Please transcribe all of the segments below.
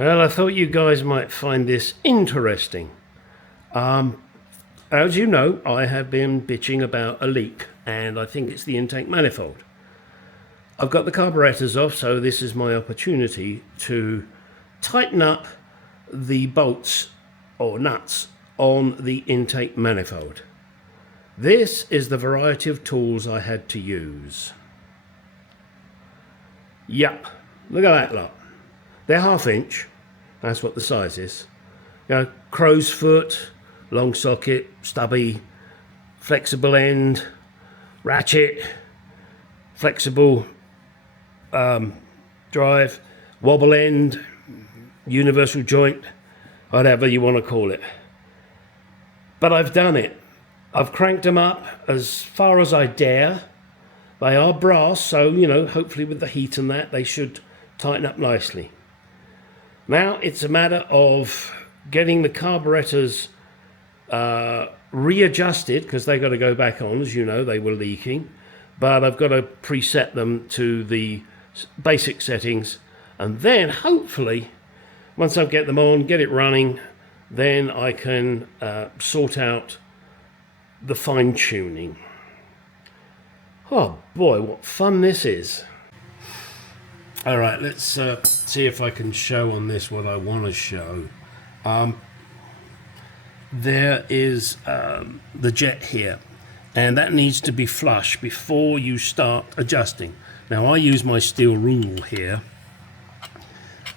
Well, I thought you guys might find this interesting. As you know, I have been bitching about a leak, and I think it's the intake manifold. I've got the carburetors off, so this is my opportunity to tighten up the bolts or nuts on the intake manifold. This is the variety of tools I had to use. Yep, look at that lot. They're 1/2 inch, that's what the size is. You know, crow's foot, long socket, stubby, flexible end, ratchet, flexible drive, wobble end, universal joint, whatever you want to call it. But I've done it. I've cranked them up as far as I dare. They are brass, so, you know, hopefully with the heat and that, they should tighten up nicely. Now it's a matter of getting the carburetors readjusted, because they've got to go back on. As you know, they were leaking. But I've got to preset them to the basic settings. And then, hopefully, once I get them on, get it running, then I can sort out the fine-tuning. Oh boy, what fun this is. Alright, let's see if I can show on this what I want to show. There is the jet here, and that needs to be flush before you start adjusting. Now I use my steel rule here,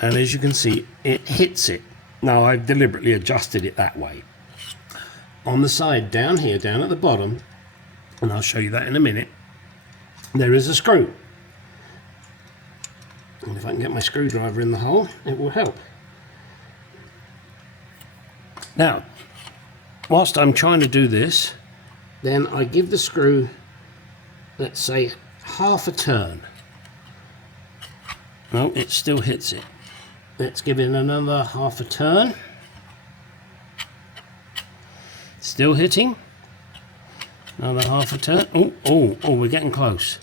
and as you can see, it hits it. Now I've deliberately adjusted it that way. On the side down here, down at the bottom, and I'll show you that in a minute, there is a screw. And if I can get my screwdriver in the hole, it will help. Now, whilst I'm trying to do this, then I give the screw, let's say, 1/2 a turn. No, it still hits it. Let's give it another 1/2 a turn. Still hitting. Another 1/2 a turn. Oh, we're getting close.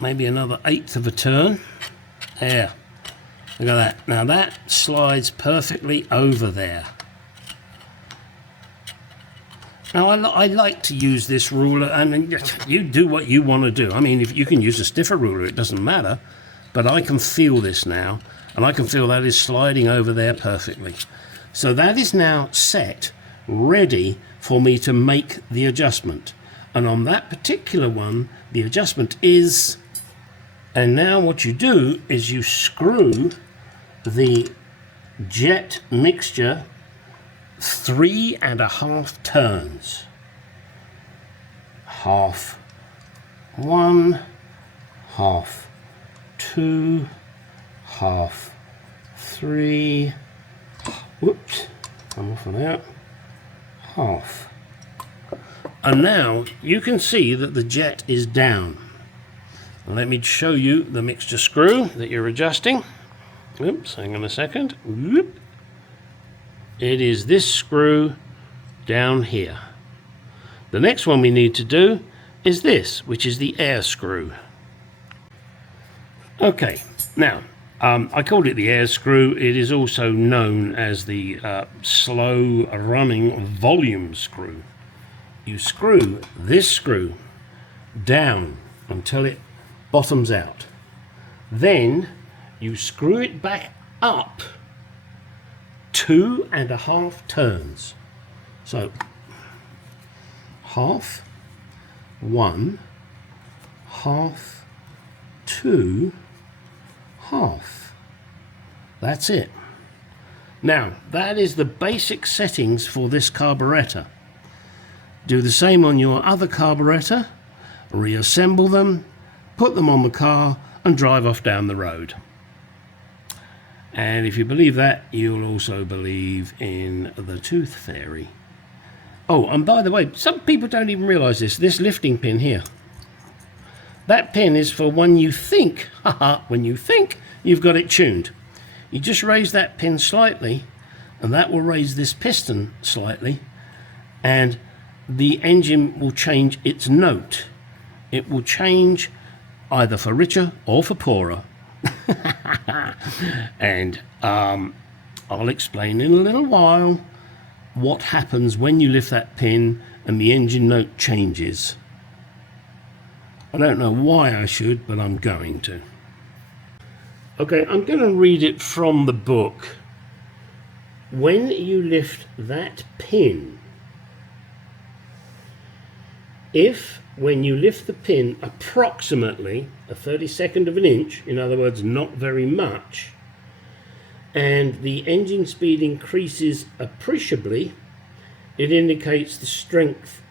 Maybe another 1/8 of a turn. There. Look at that. Now that slides perfectly over there. Now I like to use this ruler, and you do what you want to do. I mean, if you can use a stiffer ruler, it doesn't matter. But I can feel this now, and I can feel that is sliding over there perfectly. So that is now set, ready for me to make the adjustment. And on that particular one, the adjustment is, and now what you do is you screw the jet mixture 3.5 turns. 1/2 1, 1/2 2, 1/2 3. Whoops, I'm off and out. 1/2. And now you can see that the jet is down. Let me show you the mixture screw that you're adjusting. Oops, hang on a second. Whoop. It is this screw down here. The next one we need to do is this, which is the air screw. Okay, now I called it the air screw. It is also known as the slow running volume screw. You screw this screw down until it bottoms out. Then you screw it back up 2.5 turns. So 1/2 1, 1/2 2, 1/2. That's it. Now that is the basic settings for this carburetor. Do the same on your other carburetor, reassemble them, put them on the car and drive off down the road. And if you believe that, you'll also believe in the tooth fairy. Oh, and by the way, some people don't even realize this lifting pin here. That pin is for when you think, when you think you've got it tuned. You just raise that pin slightly, and that will raise this piston slightly, and the engine will change its note. It will change either for richer or for poorer. And I'll explain in a little while what happens when you lift that pin and the engine note changes. I don't know why I should, but I'm going to. Okay, I'm going to read it from the book. When you lift that pin, if when you lift the pin approximately a 32nd of an inch, in other words not very much, and the engine speed increases appreciably, it indicates the strength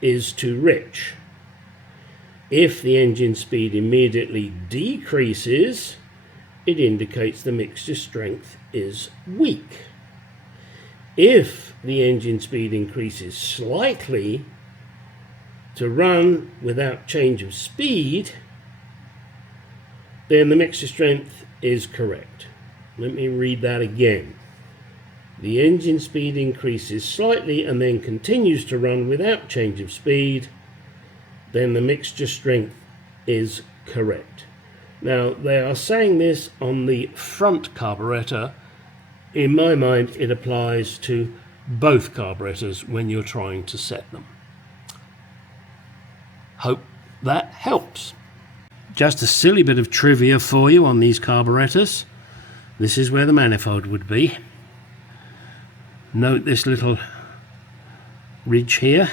is too rich. If the engine speed immediately decreases, it indicates the mixture strength is weak. If the engine speed increases slightly to run without change of speed, then the mixture strength is correct. Let me read that again. The engine speed increases slightly and then continues to run without change of speed, then the mixture strength is correct. Now, they are saying this on the front carburetor. In my mind, it applies to both carburetors when you're trying to set them. Hope that helps. Just a silly bit of trivia for you on these carburetors. This is where the manifold would be. Note this little ridge here.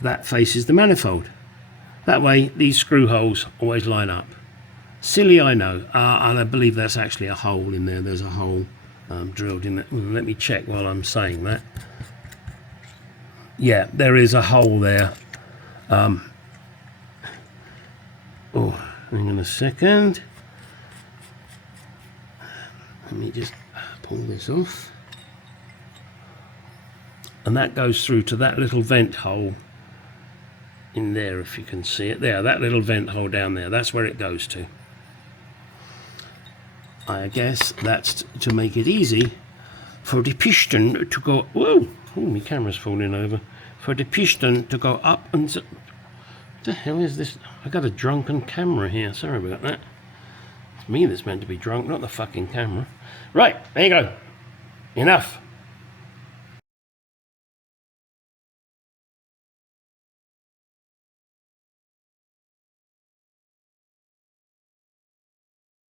That faces the manifold. That way these screw holes always line up. Silly, I know, and I believe that's actually a hole in there. There's a hole drilled in there. Let me check while I'm saying that. Yeah, there is a hole there. Oh, hang on a second. Let me just pull this off. And that goes through to that little vent hole in there, if you can see it. There, that little vent hole down there, that's where it goes to. I guess that's to make it easy for the piston to go... Whoa! Oh, my camera's falling over. For the piston to go up and... What the hell is this? I got a drunken camera here. Sorry about that. It's me that's meant to be drunk, not the fucking camera. Right, there you go. Enough.